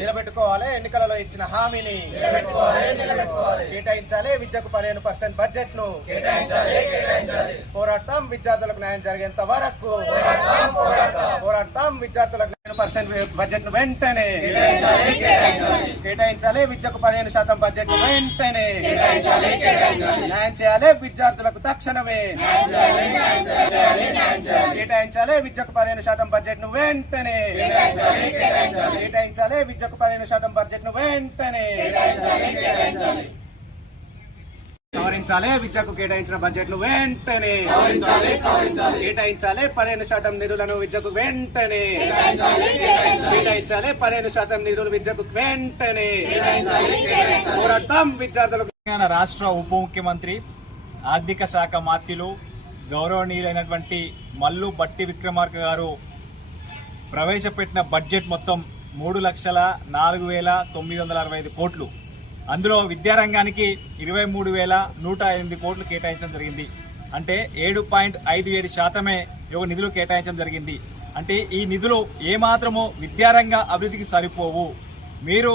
నిలబెట్టుకోవాలి. ఎన్నికలలో ఇచ్చిన హామీని కేటాయించాలి. విద్యకు 15% బడ్జెట్ ను పోరాడతాం. విద్యార్థులకు న్యాయం జరిగేంత వరకు పోరాడతాం. విద్యార్థులకు 15% బడ్జెట్ ను వెంటనే కేటాయించాలి. విద్యకు 15% బడ్జెట్ ను వెంటనే న్యాయం చేయాలి. విద్యార్థులకు తక్షణమే కేటాయించాలి. విద్యకు 15% బడ్జెట్ ను వెంటనే కేటాయించాలి. విద్యకు 15% బడ్జెట్ ను వెంటనే సవరించాలి. విద్యకు కేటాయించిన బడ్జెట్ ను వెంటనే కేటాయించాలి. 15% నిధులను విద్యకు వెంటనే కేటాయించాలి. 15% నిధులు విద్యకు వెంటనే పోరాడతాం. విద్యార్థులకు తెలంగాణ రాష్ట్ర ఉప ముఖ్యమంత్రి ఆర్థిక శాఖ మంత్రులు గౌరవనీయులైనటువంటి మల్లు భట్టి విక్రమార్క గారు ప్రవేశపెట్టిన బడ్జెట్ మొత్తం 3,04,965 కోట్లు. అందులో విద్యారంగానికి 23,108 కోట్లు కేటాయించడం జరిగింది. అంటే 7.57% నిధులు కేటాయించడం జరిగింది. అంటే ఈ నిధులు ఏమాత్రమో విద్యారంగ అభివృద్ధికి సరిపోవు. మీరు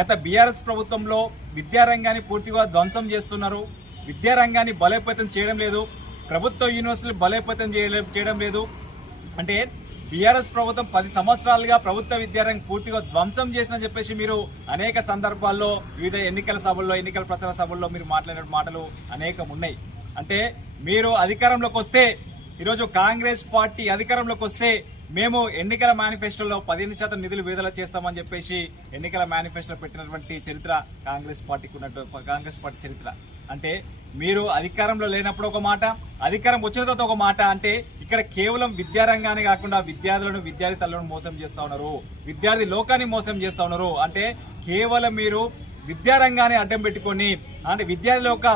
గత బీఆర్ఎస్ ప్రభుత్వంలో విద్యారంగాన్ని పూర్తిగా ధ్వంసం చేస్తున్నారు. విద్యారంగాన్ని బలోపేతం చేయడం లేదు. ప్రభుత్వ యూనివర్సిటీలు బలోపేతం చేయడం లేదు. అంటే బీఆర్ఎస్ ప్రభుత్వం 10 సంవత్సరాలుగా ప్రభుత్వ విద్యారంగం పూర్తిగా ధ్వంసం చేసిందని చెప్పేసి మీరు అనేక సందర్భాల్లో వివిధ ఎన్నికల సభల్లో ఎన్నికల ప్రచార సభల్లో మీరు మాట్లాడిన మాటలు అనేకం ఉన్నాయి. అంటే మీరు అధికారంలోకి వస్తే ఈరోజు కాంగ్రెస్ పార్టీ అధికారంలోకి వస్తే మేము ఎన్నికల మేనిఫెస్టోలో 15% నిధులు విడుదల చేస్తామని చెప్పేసి ఎన్నికల మేనిఫెస్టోలో పెట్టినటువంటి చరిత్ర కాంగ్రెస్ పార్టీకి ఉన్నటువంటి కాంగ్రెస్ పార్టీ చరిత్ర. అంటే మీరు అధికారంలో లేనప్పుడు ఒక మాట, అధికారం వచ్చిన తర్వాత ఒక మాట. అంటే ఇక్కడ కేవలం విద్యారంగానే కాకుండా విద్యార్థులను విద్యార్థి తల్లులను మోసం చేస్తా ఉన్నారు, విద్యార్థి లోకాన్ని మోసం చేస్తా ఉన్నారు. అంటే కేవలం మీరు విద్యారంగాన్ని అడ్డం పెట్టుకొని అంటే విద్యార్థుల యొక్క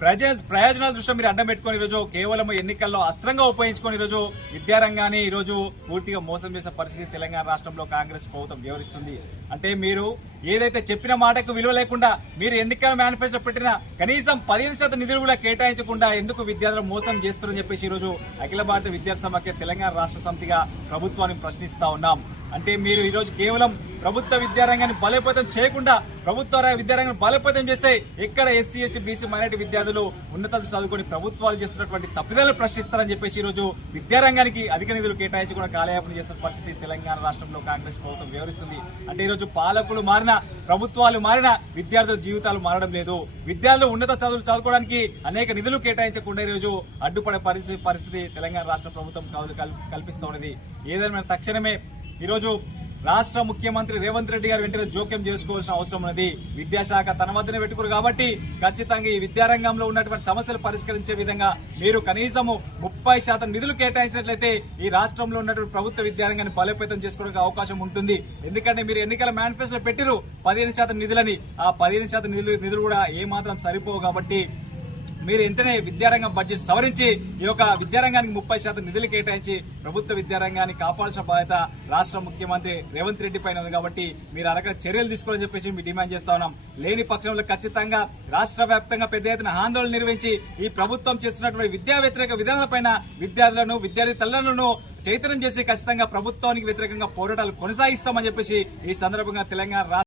ప్రయోజనాల దృష్ట్యా మీరు అడ్డం పెట్టుకుని ఈరోజు కేవలం ఎన్నికల్లో అస్త్రంగా ఉపయోగించుకుని ఈరోజు విద్యారంగాన్ని ఈరోజు పూర్తిగా మోసం చేసే పరిస్థితి తెలంగాణ రాష్ట్రంలో కాంగ్రెస్ ప్రభుత్వం వ్యవహరిస్తుంది. అంటే మీరు ఏదైతే చెప్పిన మాటకు విలువ లేకుండా మీరు ఎన్నికల మేనిఫెస్టో పెట్టిన కనీసం 15% నిధులు కూడా కేటాయించకుండా ఎందుకు విద్యార్థులు మోసం చేస్తారని చెప్పేసి ఈరోజు అఖిల భారత విద్యార్థి సమాఖ్య తెలంగాణ రాష్ట్ర సమితిగా ప్రభుత్వాన్ని ప్రశ్నిస్తా ఉన్నాం. అంటే మీరు ఈరోజు కేవలం ప్రభుత్వ విద్యారంగాన్ని బలోపేతం చేయకుండా ప్రభుత్వ విద్యారంగాన్ని బలోపేతం చేస్తే ఎక్కడ ఎస్సీ ఎస్టీ బీసీ మైనారిటీ విద్యార్థులు ఉన్నత చదువుకొని ప్రభుత్వాలు చేస్తున్నటువంటి తప్పిదాలు ప్రశ్నిస్తారని చెప్పేసి ఈరోజు విద్యారంగానికి అధిక నిధులు కేటాయించకుండా కాలయాపన చేస్తున్న పరిస్థితి తెలంగాణ రాష్ట్రంలో కాంగ్రెస్ ప్రభుత్వం వ్యవహరిస్తుంది. అంటే ఈరోజు పాలకులు మారినా ప్రభుత్వాలు మారినా విద్యార్థుల జీవితాలు మారడం లేదు. విద్యార్థులు ఉన్నత చదువులు చదువుకోవడానికి అనేక నిధులు కేటాయించకుండా ఈరోజు అడ్డుపడే పరిస్థితి తెలంగాణ రాష్ట్ర ప్రభుత్వం కల్పిస్తూ ఉన్నది. ఏదైనా తక్షణమే ఈరోజు రాష్ట్ర ముఖ్యమంత్రి రేవంత్ రెడ్డి గారు వెంటనే జోక్యం చేసుకోవాల్సిన అవసరం ఉన్నది. విద్యాశాఖ తన వద్దనే పెట్టుకున్నారు కాబట్టి ఖచ్చితంగా ఈ విద్యారంగంలో ఉన్నటువంటి సమస్యలు పరిష్కరించే విధంగా మీరు కనీసము 30% నిధులు కేటాయించినట్లయితే ఈ రాష్ట్రంలో ఉన్నటువంటి ప్రభుత్వ విద్యారంగాన్ని బలోపేతం చేసుకోవడానికి అవకాశం ఉంటుంది. ఎందుకంటే మీరు ఎన్నికల మేనిఫెస్టోలో పెట్టిరు 15% నిధులని, ఆ 15% నిధులు కూడా ఏమాత్రం సరిపోవు. కాబట్టి మీరు వెంటనే విద్యారంగం బడ్జెట్ సవరించి ఈ యొక్క విద్యారంగానికి 30% నిధులు కేటాయించి ప్రభుత్వ విద్యారంగాన్ని కాపాడాల్సిన బాధ్యత రాష్ట్ర ముఖ్యమంత్రి రేవంత్ రెడ్డి పైన ఉంది. కాబట్టి మీరు అరగ చర్యలు తీసుకోవాలని చెప్పేసి మేము డిమాండ్ చేస్తా ఉన్నాం. లేని పక్షంలో ఖచ్చితంగా రాష్ట్ర వ్యాప్తంగా పెద్ద ఎత్తున ఆందోళన నిర్వహించి ఈ ప్రభుత్వం చేస్తున్నటువంటి విద్యా వ్యతిరేక విధానాలపైన విద్యార్థులను విద్యార్థి తల్లులను చైతన్యం చేసి ఖచ్చితంగా ప్రభుత్వానికి వ్యతిరేకంగా పోరాటాలు కొనసాగిస్తామని చెప్పేసి ఈ సందర్భంగా తెలంగాణ